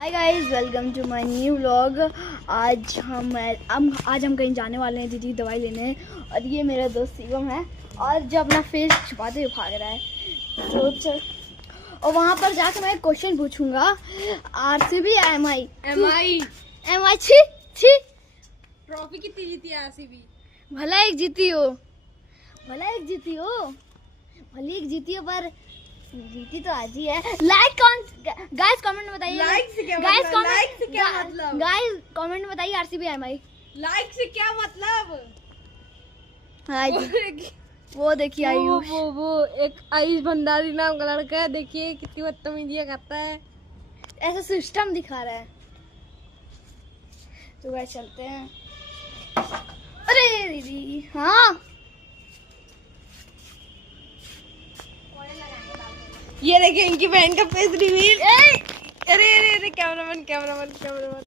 Hi guys, welcome to my new vlog. आज हम कहीं जाने वाले हैं दीदी दवाई लेने। और ये मेरा दोस्त शिवम है और जो अपना फेस छुपाते हुए भाग रहा है। तो चल, और वहाँ पर जाकर मैं एक क्वेश्चन पूछूंगा। आरसीबी एम आई छी छी ट्रॉफी कितनी जीती है आरसीबी? भला एक जीती हो भले एक जीती हो पर जीती तो आज ही है। गाइस कमेंट में बताइए। लाइक से क्या मतलब? गाइस कमेंट में बताइए आरसीबी एमआई। लाइक से क्या मतलब? वो देखिए आयुष, वो एक आयुष भंडारी नाम का लड़का है। देखिए कितनी बदतमीजियां करता है। ऐसा सिस्टम दिखा रहा है। तो गाइस चलते हैं। अरे दीदी, हाँ ये देखिए इनकी बहन का फेस रिवील। अरे अरे अरे कैमरामैन